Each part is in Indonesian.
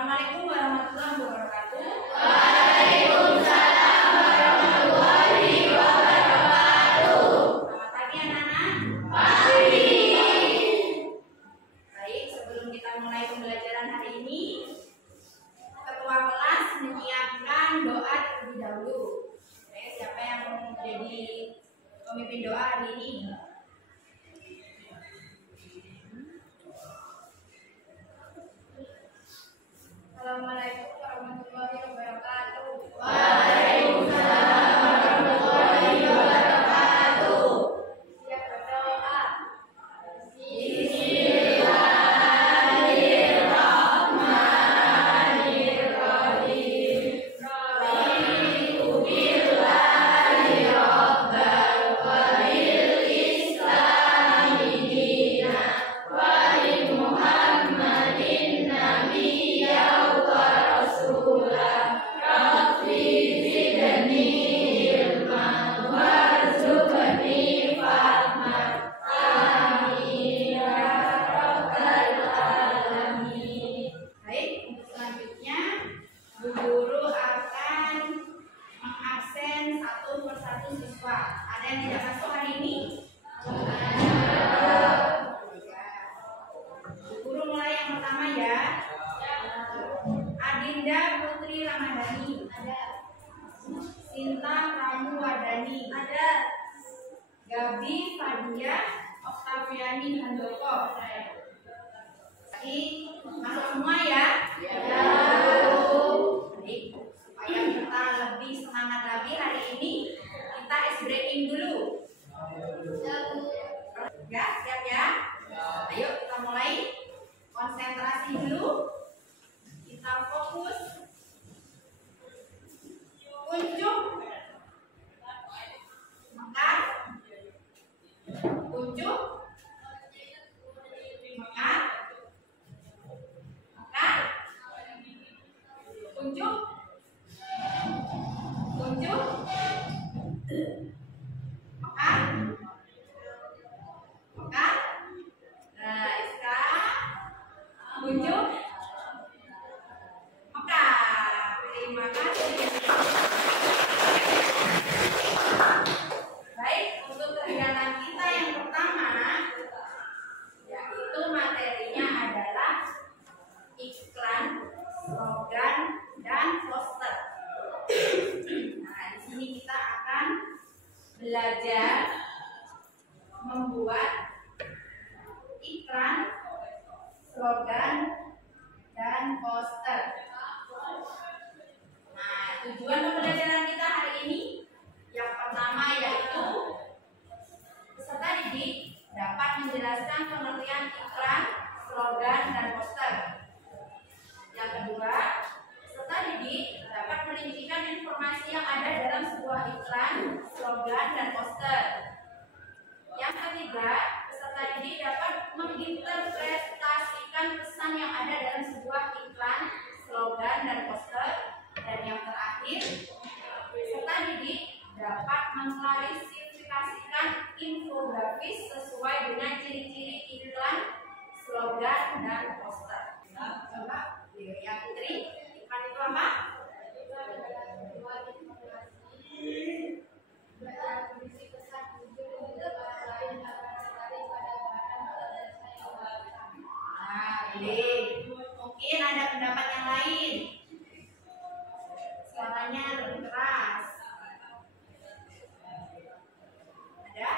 Assalamualaikum warahmatullahi wabarakatuh. Waalaikumsalam warahmatullahi wabarakatuh. Selamat pagi anak-anak. Pagi. Baik, sebelum kita mulai pembelajaran hari ini, ketua kelas menyiapkan doa terlebih dahulu. Siapa yang menjadi pemimpin doa hari ini? Assalamualaikum warahmatullahi wabarakatuh. Waalaikumsalam warahmatullahi wabarakatuh. Siap berdoa. Bismillahirrahmanirrahim. Raditu billahi rabban wa bil islami dinan wa bi Muhammadin nabiyyan wa rasulah. Rabbi zidni ilman warzuqni fahman. Amin ya rabbal alamin. Baik, untuk selanjutnya Bu Guru akan mengabsen satu persatu siswa. Ada yang tidak masuk hari ini? Bu Guru mulai yang pertama ya. Adinda Putri Ramadhani. Ada. Sinta Pramuwardani. Ada. Gabi Fadia Oktaviani Handoko. Jadi masuk semua ya. Baik, supaya kita lebih semangat lagi hari ini, kita ice breaking dulu. Ya, siap ya? Ayo kita mulai. Konsentrasi dulu. Kita fokus. Kuncup. Makan. Kuncup. Makan. Makan. Kuncup. Kuncup. Makan. Makan. Nah, Iska. Kuncup. Makan. Terima kasih. Baik, untuk kegiatan kita yang pertama, yaitu materinya adalah iklan, slogan, dan poster. Nah, di sini kita akan belajar membuat iklan, slogan, dan poster. Nah, tujuan pembelajaran kita hari ini yang pertama yaitu peserta didik dapat menjelaskan pengertian iklan, slogan, dan poster. Yang kedua, peserta didik dapat merincikan informasi yang ada dalam sebuah iklan, slogan, dan poster. Yang ketiga, peserta didik dapat menginterpretasikan pesan yang ada dalam sebuah iklan, slogan, dan poster. Dan yang terakhir, peserta didik dapat mengklasifikasikan infografis sesuai dengan ciri-ciri iklan, slogan, dan poster. Coba, yang Putri, iklan itu apa? Nah, mungkin ada pendapat yang lain. Suaranya lebih keras. Ada?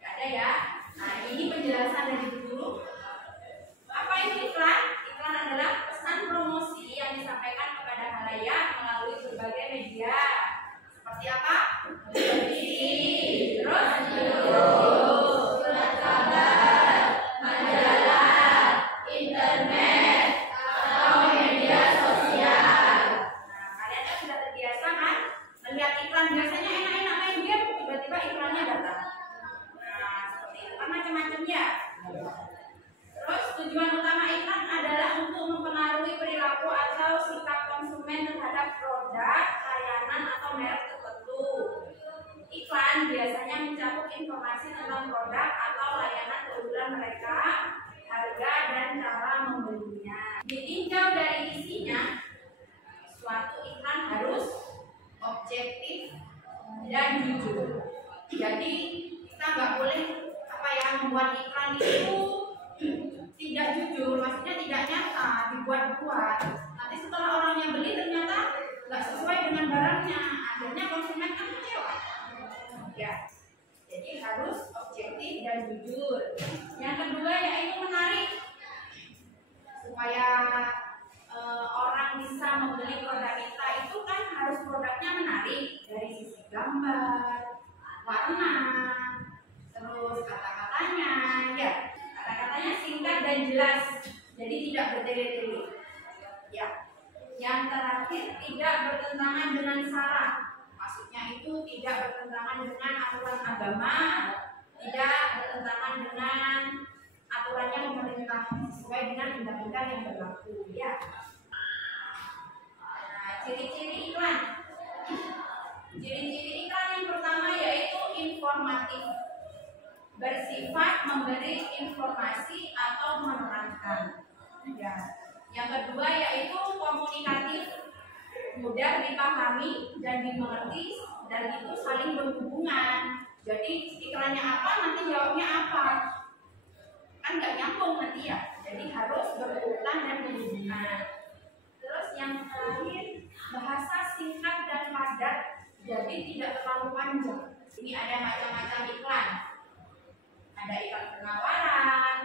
Gak ada ya? Nah, ini penjelasan dari Bu Guru. Apa itu iklan? Iklan adalah pesan promosi yang disampaikan kepada khalayak melalui berbagai media. Seperti apa? Televisi, terus surat kabar, majalah, internet, atau media sosial. Nah, kalian kan sudah Jadi kita nggak boleh membuat iklan itu tidak jujur, maksudnya tidak nyata, dibuat-buat. Nanti setelah orangnya beli ternyata nggak sesuai dengan barangnya, akhirnya konsumen kan kecewa. Ya, jadi harus objektif dan jujur. Yang kedua yaitu menarik, supaya orang bisa membeli produk kita itu kan harus produknya menarik dari sisi gambar, warna, terus kata-katanya, ya kata-katanya singkat dan jelas, jadi tidak bertele-tele. Ya, yang terakhir tidak bertentangan dengan syarat, maksudnya itu tidak bertentangan dengan aturan agama, tidak bertentangan dengan aturannya pemerintah, sesuai dengan undang-undang yang berlaku. Ya. Nah, ciri-ciri iklan. Ciri-ciri iklan yang pertama yaitu informatif, bersifat memberi informasi atau menerangkan. Ya. Yang kedua yaitu komunikatif, mudah dipahami dan dimengerti, dan itu saling berhubungan. Jadi iklannya apa, nanti jawabnya apa, kan nggak nyambung nanti ya. Jadi harus berurutan dan berhubungan. Terus yang terakhir, bahasa singkat dan padat, jadi tidak terlalu panjang. Ini ada macam-macam iklan. Ada iklan penawaran,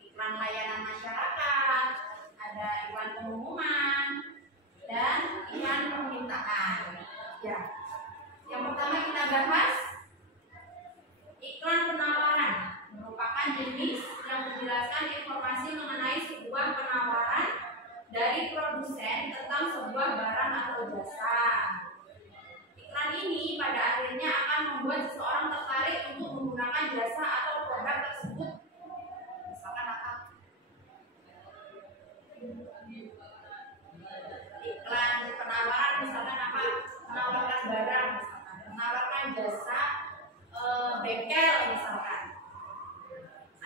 iklan layanan masyarakat, ada iklan pengumuman, dan iklan permintaan. Ya. Yang pertama kita bahas iklan penawaran, merupakan jenis yang menjelaskan informasi mengenai sebuah penawaran dari produsen tentang sebuah barang atau jasa. Iklan ini pada akhirnya akan membuat seseorang tertarik untuk menggunakan jasa atau produk tersebut. Misalkan apa? Iklan penawaran misalkan apa? Menawarkan barang, misalkan menawarkan jasa bengkel misalkan.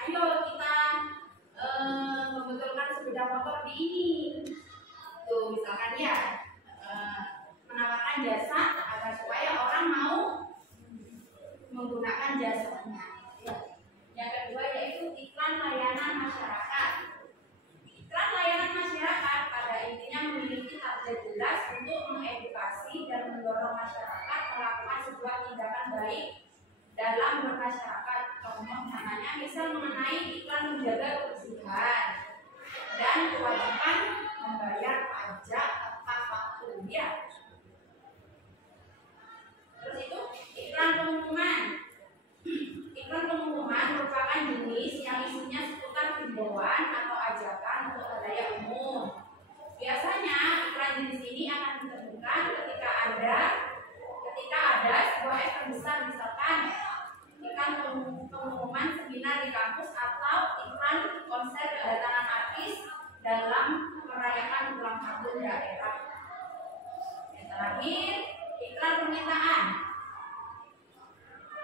Ayo kita membetulkan sepeda motor di ini. Tuh misalkan ya, menawarkan jasa agar supaya orang mau menggunakan jasanya. Yang kedua yaitu iklan layanan masyarakat. Iklan layanan masyarakat pada intinya memiliki target jelas untuk mengedukasi dan mendorong masyarakat melakukan sebuah tindakan baik dalam bermasyarakat. Contohnya misal mengenai iklan menjaga kebersihan dan kewajiban membayar pajak tepat waktu. Ya. Terus itu iklan pengumuman. Iklan pengumuman merupakan jenis yang isinya seputar himbauan atau ajakan untuk halayak umum. Biasanya iklan jenis ini akan ditemukan ketika ada sebuah event besar, misalkan iklan pengumuman seminar di kampus atau iklan konser kedatangan artis dalam merayakan ulang tahun daerah. Yang terakhir, iklan permintaan.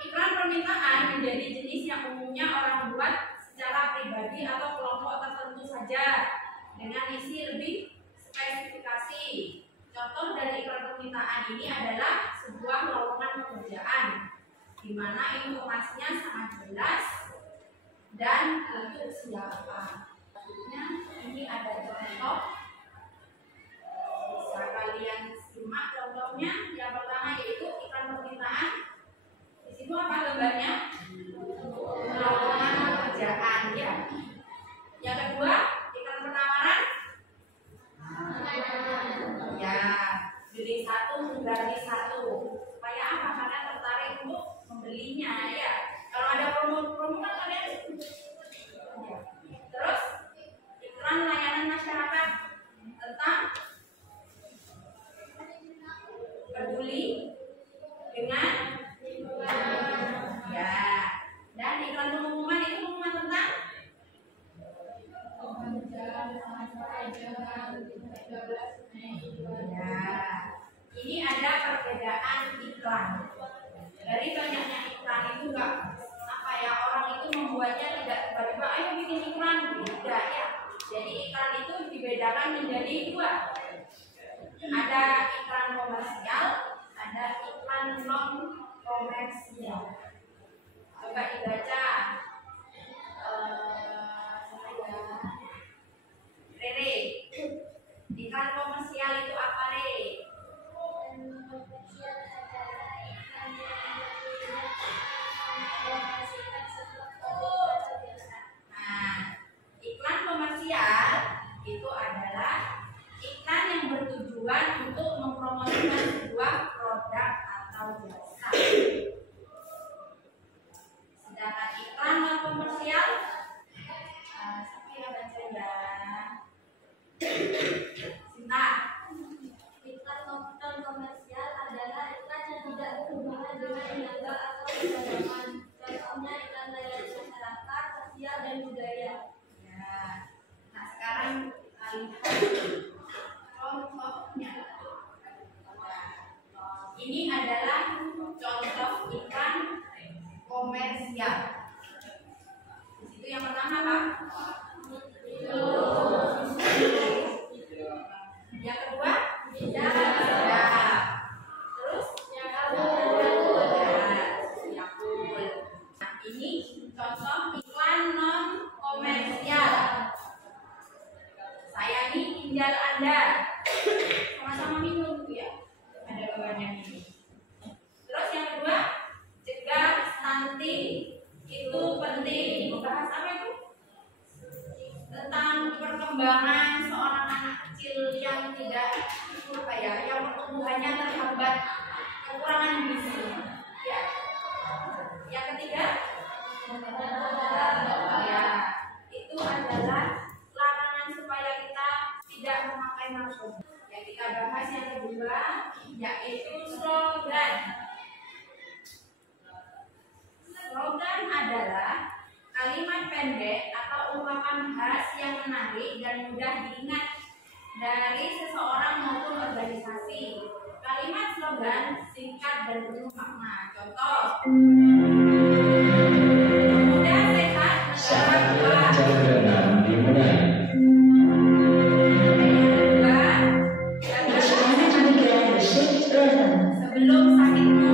Iklan permintaan menjadi jenis yang umumnya orang buat secara pribadi atau kelompok tertentu saja dengan isi lebih spesifikasi. Contoh dari iklan permintaan ini adalah sebuah lowongan pekerjaan di mana informasinya sangat jelas dan untuk siapa. Selanjutnya ini ada contoh, bisa kalian simak contohnya. Yang pertama yaitu iklan permintaan. Di situ apa gambarnya? Lowongan pekerjaan ya. Yang kedua iklan penawaran. Ya, beli satu gratis satu. Supaya apa? Kalian tertarik untuk membelinya ya. Kalau ada promo-promo kan kalian ya. Terus iklan layanan masyarakat tentang peduli dengan ya. Dan iklan pengumuman itu pengumuman tentang ya. Ini ada perbedaan iklan. Dari banyaknya iklan itu enggak orang itu membuatnya tidak tiba-tiba ayo bikin iklan, tidak ya. Jadi iklan itu dibedakan menjadi dua. Ada iklan komersial, ada iklan non komersial. Coba dibaca. Rere, iklan komersial itu apa, Re? Nah, iklan komersial itu adalah iklan yang bertujuan untuk mempromosikan sebuah produk atau jasa. Sedangkan iklan non komersial, siapa yang baca ya? Sinta. Iklan non komersial adalah iklan yang tidak berhubungan dengan niaga atau perdagangan. Contohnya iklan layanan masyarakat, sosial, dan budaya. Ya. Nah, sekarang kita lihat contohnya. Ini adalah contoh iklan komersial. Di situ yang pertama apa? Yang kedua? Tidak. Terus? Nah, ini contoh iklan non komersial. Sayangi ginjal Anda. Sama-sama minum ya. Ada gambarnya ini. Terus yang kedua, cegah stunting itu penting. Membahas apa itu? Tentang perkembangan seorang anak kecil yang tidak yang pertumbuhannya terhambat, kekurangan gizi. Ya. Yang ketiga, ya, itu adalah larangan supaya kita tidak memakai narkoba. Yang kita bahas yang kedua yaitu slogan. Slogan adalah kalimat pendek atau ungkapan khas yang menarik dan mudah diingat dari seseorang maupun organisasi. Kalimat slogan singkat dan penuh makna. Contoh, muda sehat negara kuat. Perjalanan dimulai. Sebelum sakitmu.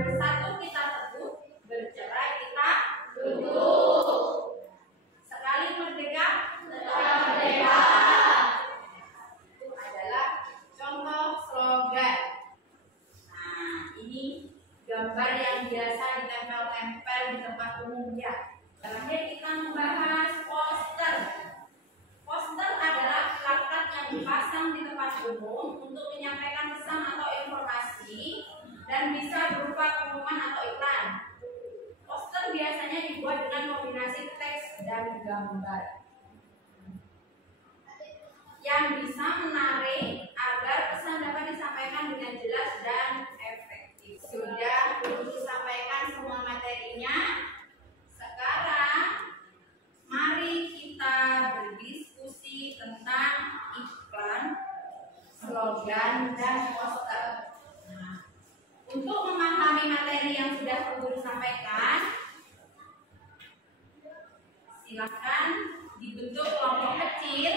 Bersatu kita teguh, bercerai kita tutup. Sekali merdeka, tetap merdeka. Itu adalah contoh slogan. Nah, ini gambar yang biasa ditempel-tempel di tempat umum ya. Terakhir kita membahas poster. Poster adalah plakat yang dipasang di tempat umum untuk menyampaikan pesan atau informasi dan bisa berupa pengumuman atau iklan. Poster biasanya dibuat dengan kombinasi teks dan gambar yang bisa menarik agar pesan dapat disampaikan dengan jelas dan efektif. Sudah disampaikan semua materinya. Sekarang mari kita berdiskusi tentang iklan, slogan, dan poster. Nah, untuk memahami materi yang sudah guru sampaikan, silakan dibentuk kelompok kecil,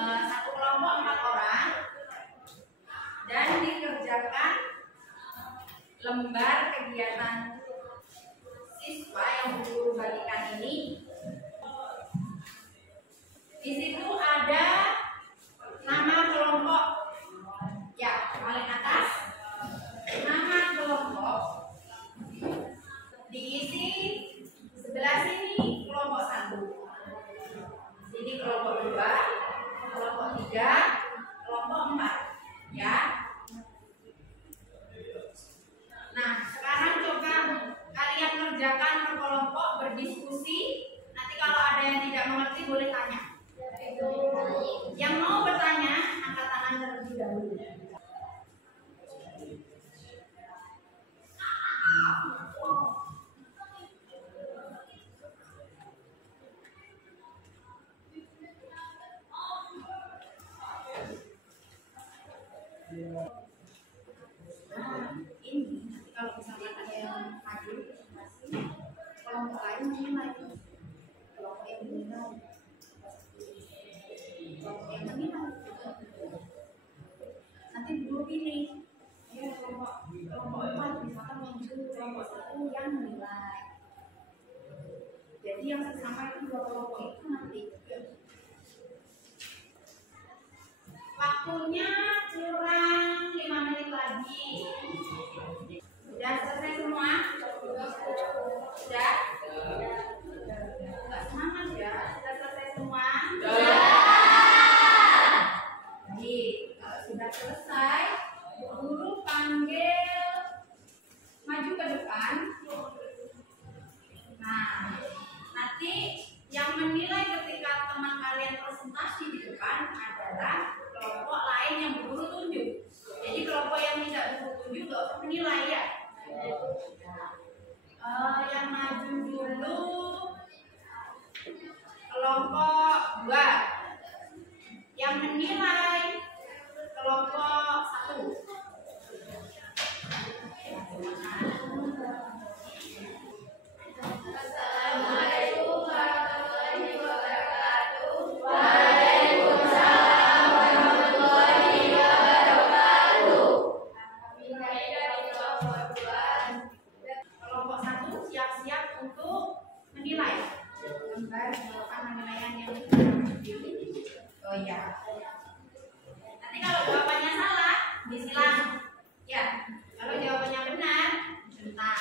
satu kelompok 4 orang, dan dikerjakan lembar kegiatan siswa yang guru bagikan ini. Di situ ada nama kelompok, ya paling atas, nama kelompok diisi sebelah sini kelompok 1, sini kelompok 2, kelompok 3, kelompok 4, ya. Nah, sekarang coba kalian kerjakan per kelompok, berdiskusi. Nanti kalau ada yang tidak mengerti boleh tanya. Yang mau bertanya, angkat tangan terlebih dahulu. Nah, ini nanti kalau misalnya ada yang maju, kelompok lain menilai, kelompok yang menilai, kelompok yang menilai. Nanti guru pilih, ya kelompok 4 misalkan maju, Waktunya kurang 5 menit lagi. Sudah selesai semua? Sudah? Enggak semangat ya? Sudah selesai semua? Baik, kalau sudah selesai, guru panggil maju ke depan. Nah, nanti yang menilai ketika teman kalian presentasi di depan adalah kelompok lain yang guru tunjuk. Jadi kelompok yang tidak guru tunjuk nggak usah menilai ya. Yang maju dulu kelompok 2. Yang menilai kelompok 1. Assalamualaikum warahmatullahi wabarakatuh. Waalaikumsalam warahmatullahi wabarakatuh. Kami dari kelompok 2. Kelompok 1 siap-siap untuk menilai. Gambar jawaban penilaian yang oh iya. Nanti kalau jawabannya salah, disilang. Ya. Kalau jawabannya benar, bentar.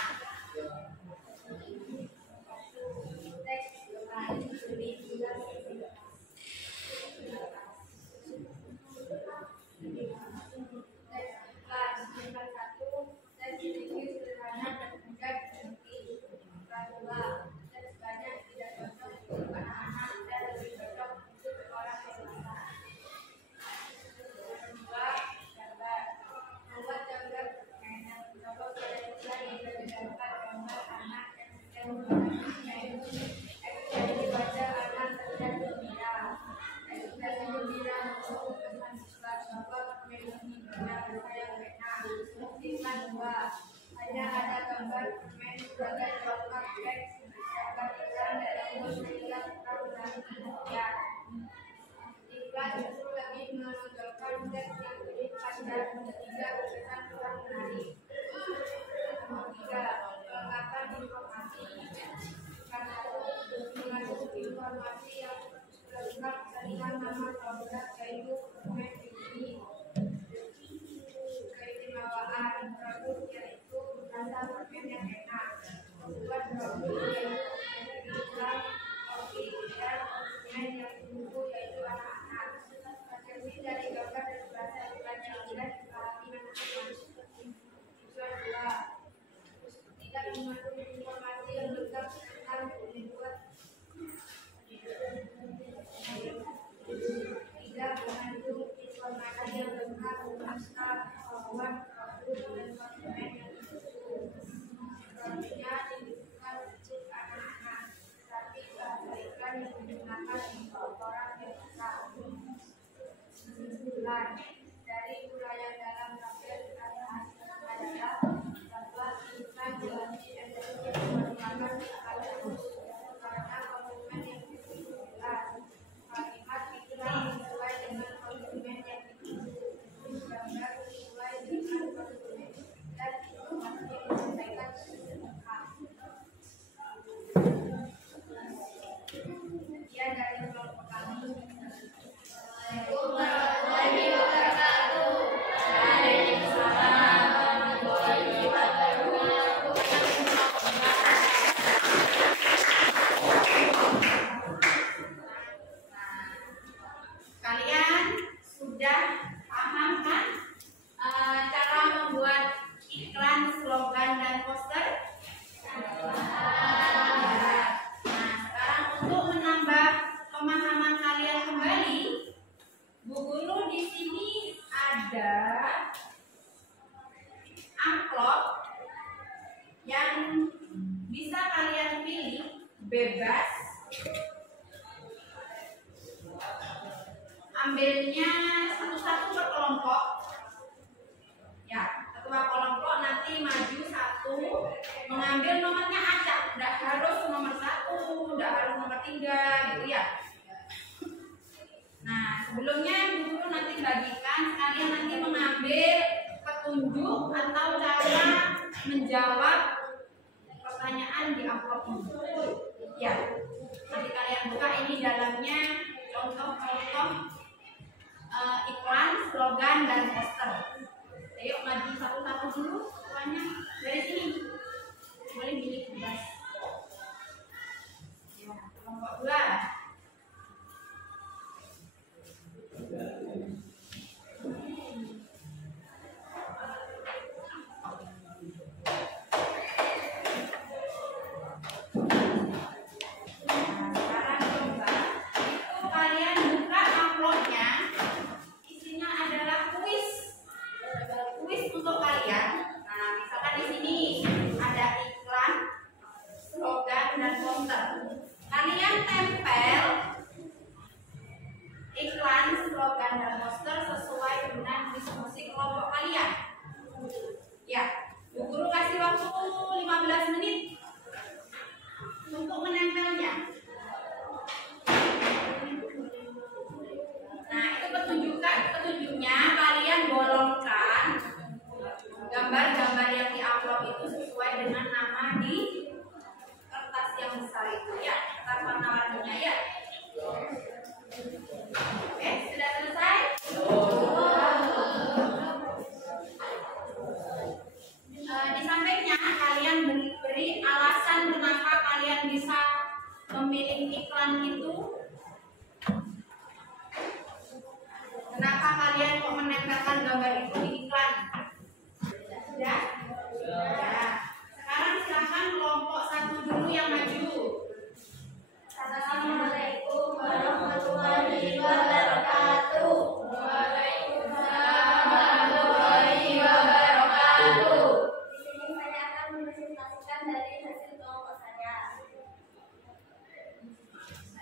Ada gambar permen sebagai coklat teks, gambar ikan dan ikan ya. Iklan justru lebih menonjolkan teks yang unik pada ketiga berkesan kurang menarik. Nomor 3, kelengkapan informasi. Karena mengandung informasi yang lengkap dengan nama produk yaitu permen ini. Keistimewaan produk yaitu rasa permen yang enak, membuat produk yaitu iklan, kopi, dan permen yang ditunggu yaitu anak-anak. Hasil dari gambar dan bahasa iklan yang tidak dipahami anak-anak. Tujuan 2, tidak mengandung informasi yang lengkap tentang membuat tidak mengandung informasi yang lengkap tentang pembuat produk dan konsumen yang ditunggu. Produknya dibutuhkan untuk anak-anak, tapi bahasa iklan yang digunakan untuk orang dewasa. 9. Dari uraian dalam tabel adalah bahwa iklan dilatih endorse yang merupakan pada karena konsumen yang dituju jelas. Kalimat iklan sesuai dengan konsumen yang dituju. Gambar sesuai dengan konsumen dan informasi yang disampaikan lengkap. Sekian dari kelompok kami. Assalamualaikum warahmatullahi wabarakatuh. Waalaikumsalam warahmatullahi wabarakatuh. Kalian sudah paham kan cara membuat iklan, slogan, dan poster? Nah, sekarang untuk menambah pemahaman kalian kembali, Bu Guru di sini ada amplop yang bisa kalian pilih bebas. Ambilnya satu-satu per kelompok. Ya, ketua kelompok nanti maju satu, mengambil nomornya acak, tidak harus nomor 1, tidak harus nomor 3, gitu ya. Nah, sebelumnya guru nanti bagikan, kalian nanti mengambil petunjuk atau cara menjawab pertanyaan di amplop ini. Ya, nanti kalian buka ini dalamnya contoh-contoh iklan, slogan, slogan, dan poster. Ayo maju satu-satu dulu semuanya dari sini. Boleh milih bebas. Ya, kelompok 2. Untuk kalian, nah misalkan di sini ada iklan, slogan, dan poster. Kalian tempel iklan, slogan, dan poster sesuai dengan diskusi kelompok kalian. Ya, Bu Guru kasih waktu 15 menit untuk menempelnya. Nah, itu petunjuknya kalian bolongkan gambar-gambar yang di-upload itu sesuai dengan nama di kertas yang besar itu ya, kertas warna-warninya ya. Oke, sudah selesai? Di sampingnya kalian beri alasan kenapa kalian bisa memilih iklan itu. Kenapa kalian kok menempelkan gambar itu di iklan? Sudah? Ya. Sekarang silakan kelompok 1 dulu yang maju. Assalamualaikum warahmatullahi wabarakatuh. Waalaikumsalam warahmatullahi wabarakatuh. Di sini saya akan mempresentasikan dari hasil kelompok saya.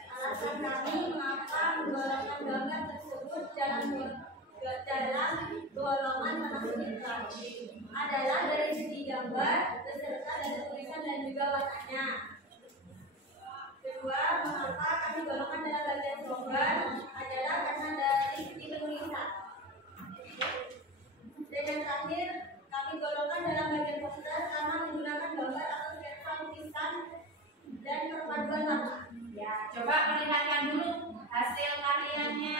Alasan kami mengapa menggolongkan gambar tersebut dalam golongan termasuk iklan adalah dari segi gambar beserta dari tulisan dan juga warnanya. Kedua, mengapa kami golongkan dalam bagian slogan adalah karena dari segi penulisan. Dan yang terakhir, kami golongkan dalam bagian poster karena menggunakan gambar atau sketsa lukisan dan perpaduan warna. Ya, coba perlihatkan dulu hasil karyanya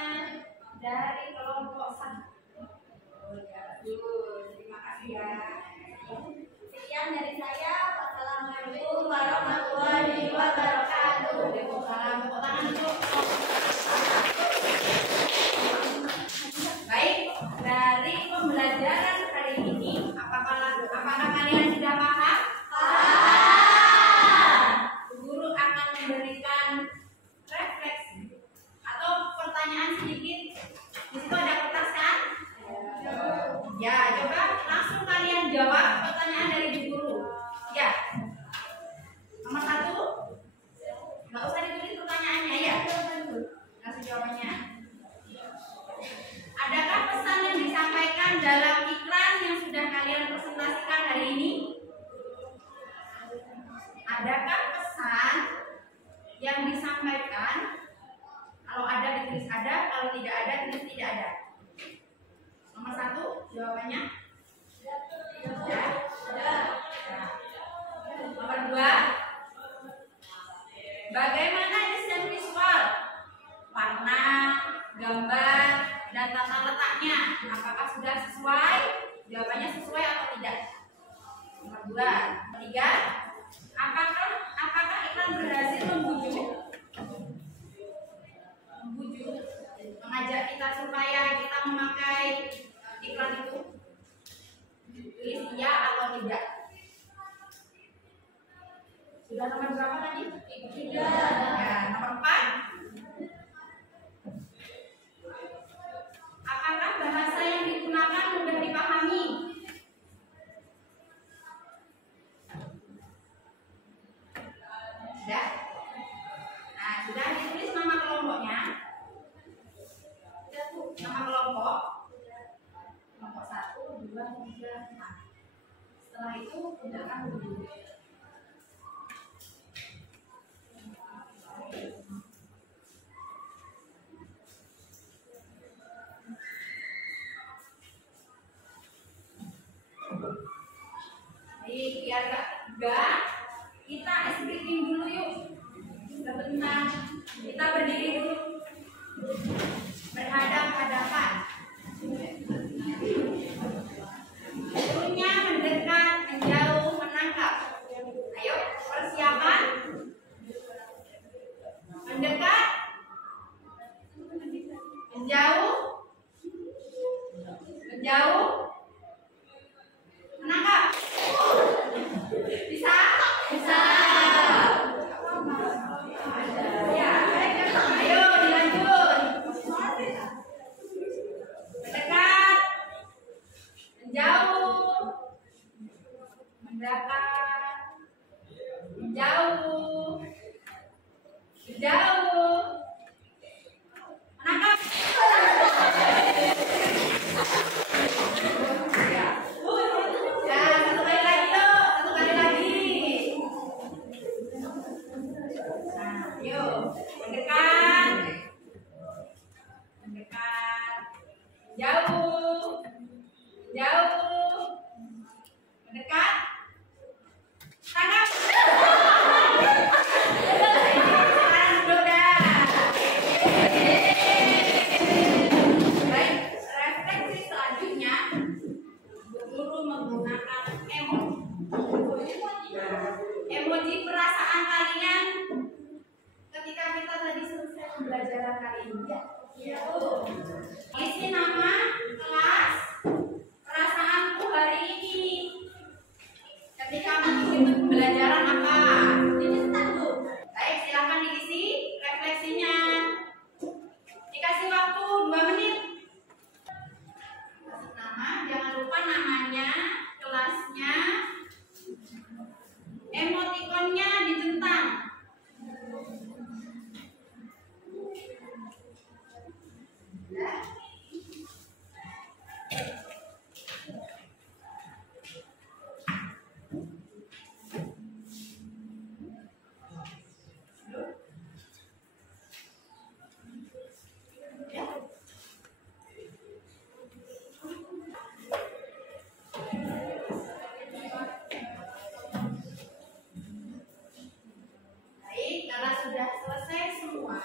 dari kelompok 1. Oh ya, bagus. Terima kasih ya. Sekian dari saya. Wassalamualaikum warahmatullahi wabarakatuh. Waalaikumsalam. Tepuk tangan dulu. Baik, dari pembelajaran hari ini, apakah kalian sudah paham? Guru akan memberikan refleksi atau pertanyaan sedikit. Di situ ada kertas kan? Ya, coba langsung kalian jawab pertanyaan dari Bu Guru. Ya. Nomor 1. Nggak usah ditulis pertanyaannya ya. Langsung jawabannya. Adakah pesan yang disampaikan dalam iklan yang sudah kalian presentasikan hari ini? Adakah pesan yang disampaikan? Kalau ada ditulis ada, kalau tidak ada tulis tidak ada. Nomor 1 jawabannya. Ya. Nomor 2. Bagaimana desain visual? Warna, gambar, dan tata letaknya. Apakah sudah sesuai? Jawabannya sesuai atau tidak? Nomor 2. 3. Apakah iklan berhasil membujuk, mengajak kita supaya kita memakai iklan itu? Tulis iya atau tidak. Sudah nomor berapa tadi? 3. Ya, nomor 4. Apakah bahasa yang digunakan mudah dipahami? Sudah? Nah, sudah ditulis nama kelompoknya. Nama kelompok. Kelompok 1, 2, 3, 4. Setelah itu gunakan dulu. Jadi biar gak tegang, kita speaking dulu yuk. Sebentar, kita berdiri dulu. Berhadap-hadapan. menjauh, menangkap. Bisa? Bisa. Ya, ayo dilanjut. Mendekat, menjauh, mendekat, menjauh, menjauh, menangkap. Ya, satu kali lagi yuk, satu kali lagi. Nah, yuk, mendekat, mendekat, jauh, jauh, mendekat, tangkap. Sekarang sudah. Baik, refleksi selanjutnya, guru menggunakan emoji. Emoji perasaan kalian ketika kita tadi selesai pembelajaran kali ini. Ya. Isi nama, kelas, perasaanku hari ini. Ketika mengikuti pembelajaran apa? Ini satu. Baik, silakan diisi refleksinya. Dikasih waktu 2 menit. Kasih nama, jangan lupa namanya, kelasnya, emotikonnya ditentang. Ya. Baik, karena sudah selesai semua,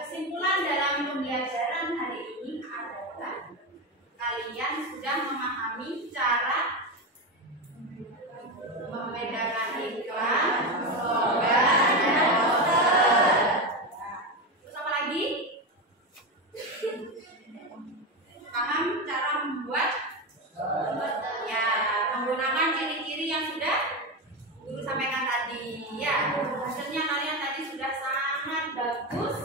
kesimpulan dalam pembelajaran hari ini adalah kalian sudah memahami cara membedakan iklan, slogan, dan poster. Terus apa lagi? Paham cara membuat? Ya, menggunakan ciri-ciri yang sudah guru sampaikan tadi. Ya, hasilnya kalian tadi sudah sangat bagus.